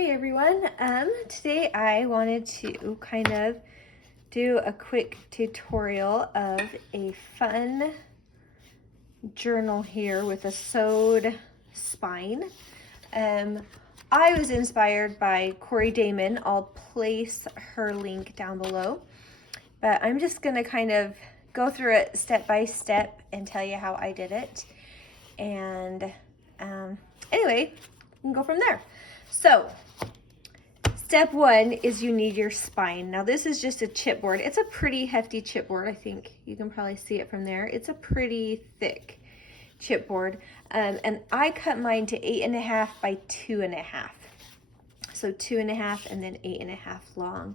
Hey everyone, today I wanted to kind of do a quick tutorial of a fun journal here with a sewed spine. I was inspired by Cori Dahman. I'll place her link down below, but I'm just gonna kind of go through it step by step and tell you how I did it. And anyway, we can go from there. So, step one is you need your spine. Now this is just a chipboard. It's a pretty hefty chipboard. I think you can probably see it from there. It's a pretty thick chipboard. And I cut mine to 8.5 by 2.5. So 2.5 and then 8.5 long.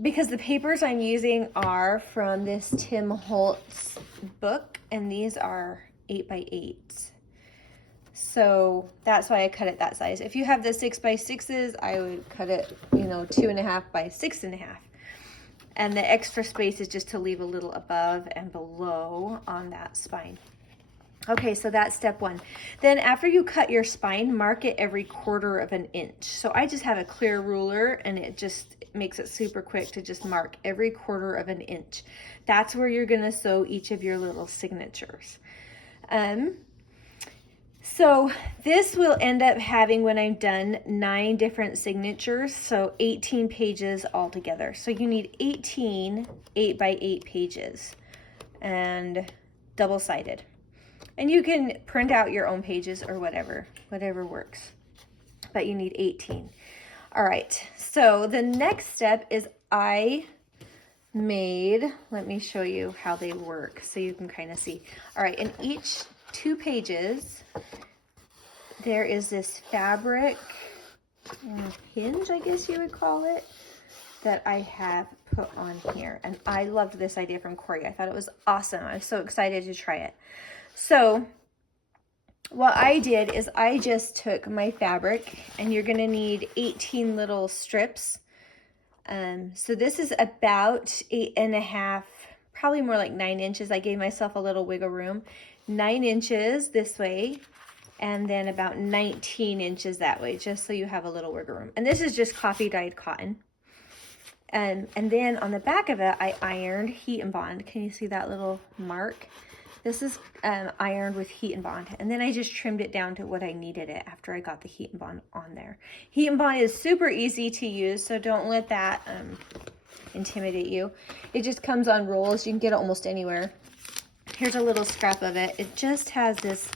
Because the papers I'm using are from this Tim Holtz book, and these are 8 by 8. So that's why I cut it that size. If you have the 6 by 6s, I would cut it, 2.5 by 6.5. And the extra space is just to leave a little above and below on that spine. Okay, so that's step one. Then after you cut your spine, mark it every 1/4 of an inch. So I just have a clear ruler, and it just makes it super quick to just mark every 1/4 of an inch. That's where you're gonna sew each of your little signatures. So this will end up having, when I'm done, 9 different signatures, so 18 pages altogether. So you need 18 8 by 8 pages and double-sided. And you can print out your own pages or whatever works, but you need 18. All right, so the next step is let me show you how they work so you can kind of see. All right, in each 2 pages, there is this fabric hinge, I guess you would call it, that I have put on here. And I loved this idea from Cori. I thought it was awesome. I was so excited to try it. So what I did is I just took my fabric, and you're gonna need 18 little strips. So this is about 8.5, probably more like 9 inches. I gave myself a little wiggle room. 9 inches this way, and then about 19 inches that way, just so you have a little wiggle room. And this is just coffee dyed cotton. And then on the back of it, I ironed heat and bond. Can you see that little mark? This is ironed with heat and bond. And then I just trimmed it down to what I needed it after I got the heat and bond on there. Heat and bond is super easy to use, so don't let that intimidate you. It just comes on rolls. You can get it almost anywhere. Here's a little scrap of it. It just has this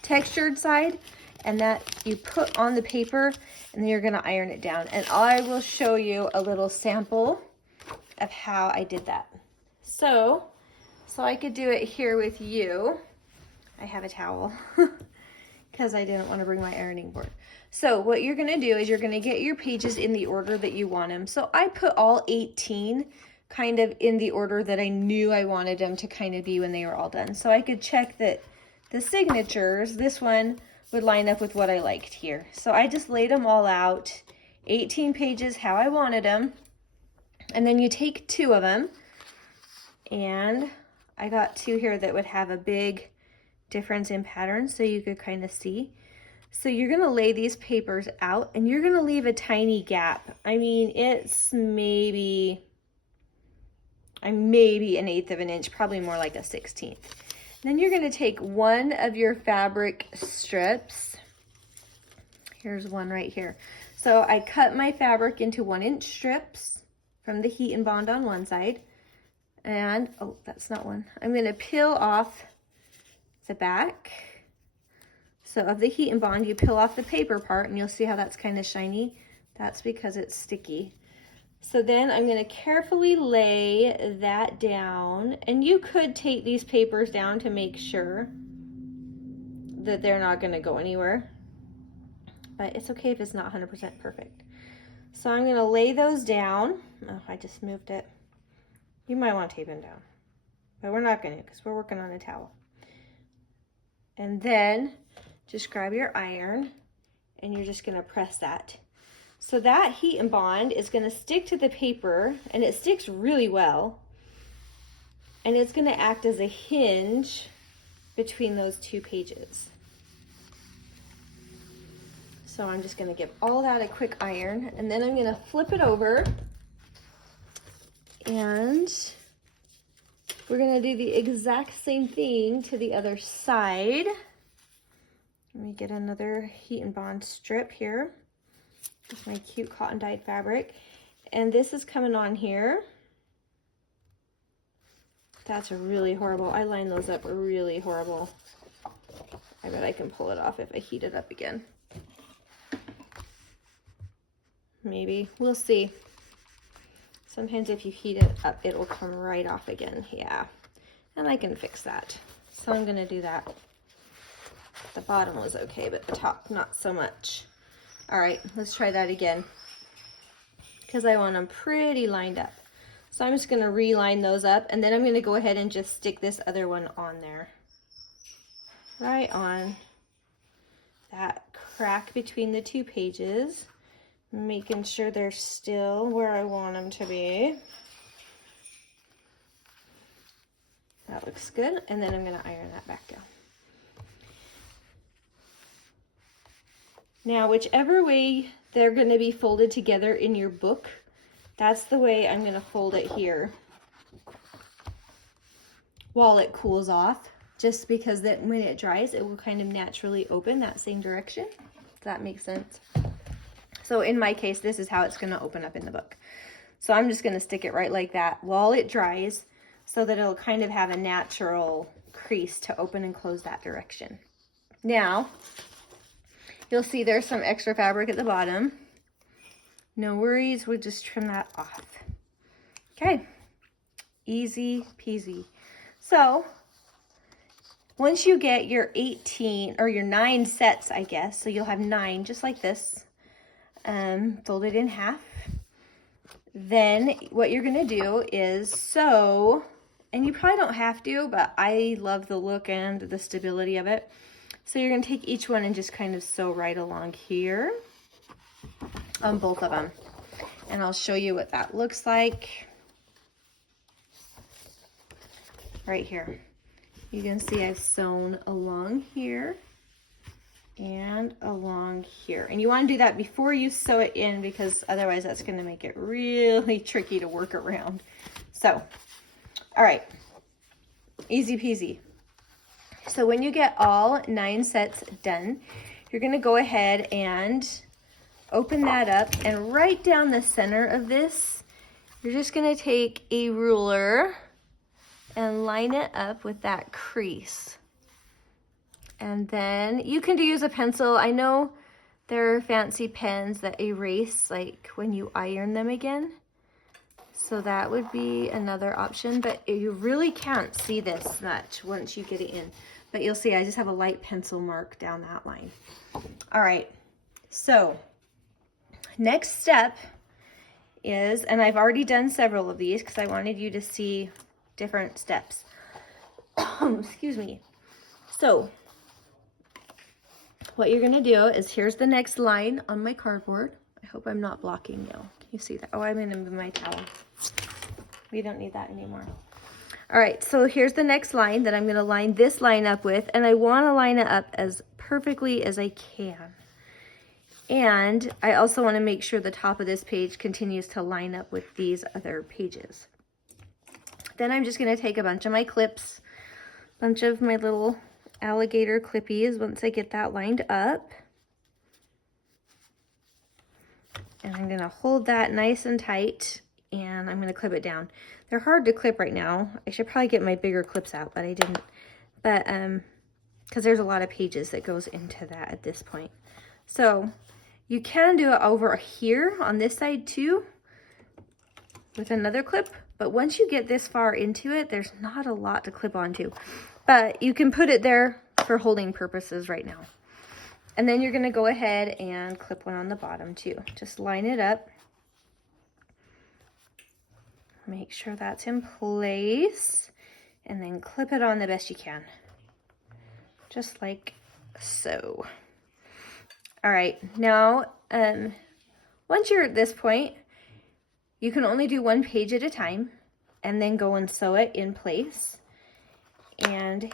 textured side, and that you put on the paper, and then you're gonna iron it down. And I will show you a little sample of how I did that. So I could do it here with you. I have a towel because I didn't want to bring my ironing board. So what you're gonna do is you're gonna get your pages in the order that you want them. So I put all 18 kind of in the order that I knew I wanted them to kind of be when they were all done. So I could check that the signatures, this one would line up with what I liked here. So I just laid them all out, 18 pages how I wanted them. And then you take 2 of them, and I got 2 here that would have a big difference in pattern so you could kind of see. So you're gonna lay these papers out, and you're gonna leave a tiny gap. I mean, it's maybe an 1/8 of an inch, probably more like a 1/16. Then you're gonna take one of your fabric strips. Here's one right here. So I cut my fabric into 1-inch strips from the heat and bond on one side. And, oh, that's not one. I'm gonna peel off the back. So of the heat and bond, you peel off the paper part, and you'll see how that's kind of shiny. That's because it's sticky. So then I'm gonna carefully lay that down, and you could take these papers down to make sure that they're not gonna go anywhere, but it's okay if it's not 100% perfect. So I'm gonna lay those down. Oh, I just moved it. You might want to tape them down, but we're not gonna, because we're working on a towel. And then just grab your iron, and you're just gonna press that. So that heat and bond is gonna stick to the paper, and it sticks really well. And it's gonna act as a hinge between those 2 pages. So I'm just gonna give all that a quick iron, and then I'm gonna flip it over, and we're gonna do the exact same thing to the other side. Let me get another heat and bond strip here with my cute cotton dyed fabric. And this is coming on here. That's really horrible. I line those up really horrible. I bet I can pull it off if I heat it up again. Maybe, we'll see. Sometimes if you heat it up, it will come right off again. Yeah, and I can fix that. So I'm gonna do that. The bottom was okay, but the top, not so much. All right, let's try that again, because I want them pretty lined up. So I'm just gonna reline those up, and then I'm gonna go ahead and just stick this other one on there. Right on that crack between the two pages, making sure they're still where I want them to be. That looks good, and then I'm gonna iron that back down. Now, whichever way they're gonna be folded together in your book, that's the way I'm gonna fold it here while it cools off, just because that when it dries, it will kind of naturally open that same direction. Does that make sense? So in my case, this is how it's gonna open up in the book. So I'm just gonna stick it right like that while it dries, so that it'll kind of have a natural crease to open and close that direction. Now, you'll see there's some extra fabric at the bottom. No worries, we'll just trim that off. Okay, easy peasy. So once you get your 18 or your 9 sets, I guess, so you'll have 9 just like this, folded in half. Then what you're gonna do is sew, and you probably don't have to, but I love the look and the stability of it. So you're gonna take each one and just kind of sew right along here on both of them. And I'll show you what that looks like right here. You can see I've sewn along here and along here. And you want to do that before you sew it in, because otherwise that's going to make it really tricky to work around. So, all right, easy peasy. So when you get all 9 sets done, you're going to go ahead and open that up, and right down the center of this, you're just going to take a ruler and line it up with that crease. And then you can use a pencil. I know there are fancy pens that erase like when you iron them again. So that would be another option, but you really can't see this much once you get it in. But you'll see I just have a light pencil mark down that line. All right, so next step is, and I've already done several of these because I wanted you to see different steps. Excuse me. So what you're gonna do is, here's the next line on my cardboard. I hope I'm not blocking you. Can you see that? Oh, I'm gonna move my towel. We don't need that anymore. All right, so here's the next line that I'm gonna line this line up with, and I wanna line it up as perfectly as I can. And I also wanna make sure the top of this page continues to line up with these other pages. Then I'm just gonna take a bunch of my clips, bunch of my little alligator clippies once I get that lined up. And I'm gonna hold that nice and tight, and I'm gonna clip it down. They're hard to clip right now. I should probably get my bigger clips out, but I didn't. But, because there's a lot of pages that goes into that at this point. So you can do it over here on this side too with another clip, but once you get this far into it, there's not a lot to clip onto. But you can put it there for holding purposes right now. And then you're gonna go ahead and clip one on the bottom too. Just line it up. Make sure that's in place, and then clip it on the best you can. Just like so. All right, now, once you're at this point, you can only do one page at a time, and then go and sew it in place. And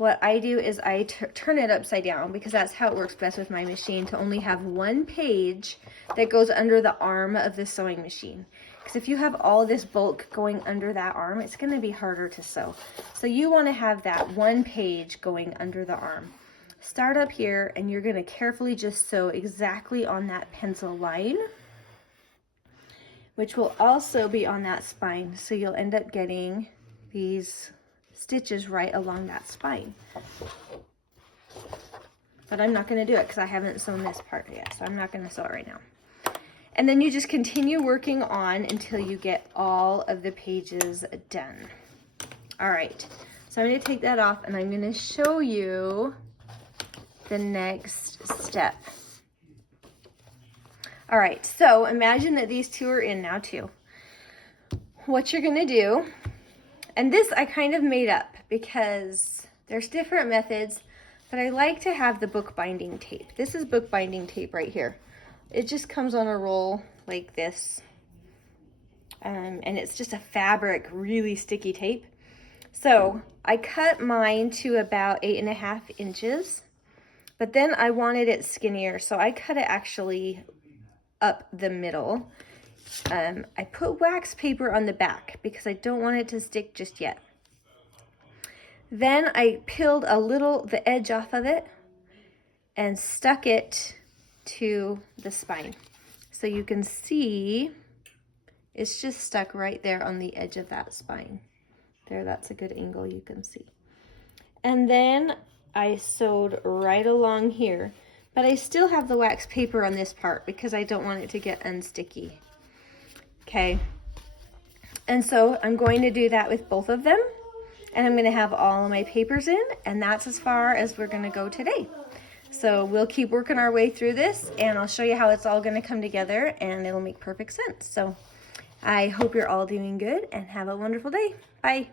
what I do is I turn it upside down because that's how it works best with my machine, to only have one page that goes under the arm of the sewing machine. Because if you have all this bulk going under that arm, it's going to be harder to sew. So you want to have that one page going under the arm. Start up here and you're going to carefully just sew exactly on that pencil line, which will also be on that spine. So you'll end up getting these stitches right along that spine. But I'm not going to do it because I haven't sewn this part yet, so I'm not going to sew it right now. And then you just continue working on until you get all of the pages done. All right, so I'm going to take that off and I'm going to show you the next step. All right, so imagine that these two are in now too. What you're going to do, and this I kind of made up because there's different methods, but I like to have the bookbinding tape. This is bookbinding tape right here. It just comes on a roll like this. And it's just a fabric, really sticky tape. So I cut mine to about 8.5 inches, but then I wanted it skinnier, so I cut it actually up the middle. I put wax paper on the back because I don't want it to stick just yet. Then I peeled the edge off of it and stuck it to the spine. So you can see it's just stuck right there on the edge of that spine. There, that's a good angle you can see. And then I sewed right along here, but I still have the wax paper on this part because I don't want it to get unsticky. Okay, and so I'm going to do that with both of them, and I'm going to have all of my papers in, and that's as far as we're going to go today. So we'll keep working our way through this, and I'll show you how it's all going to come together, and it'll make perfect sense. So I hope you're all doing good and have a wonderful day. Bye.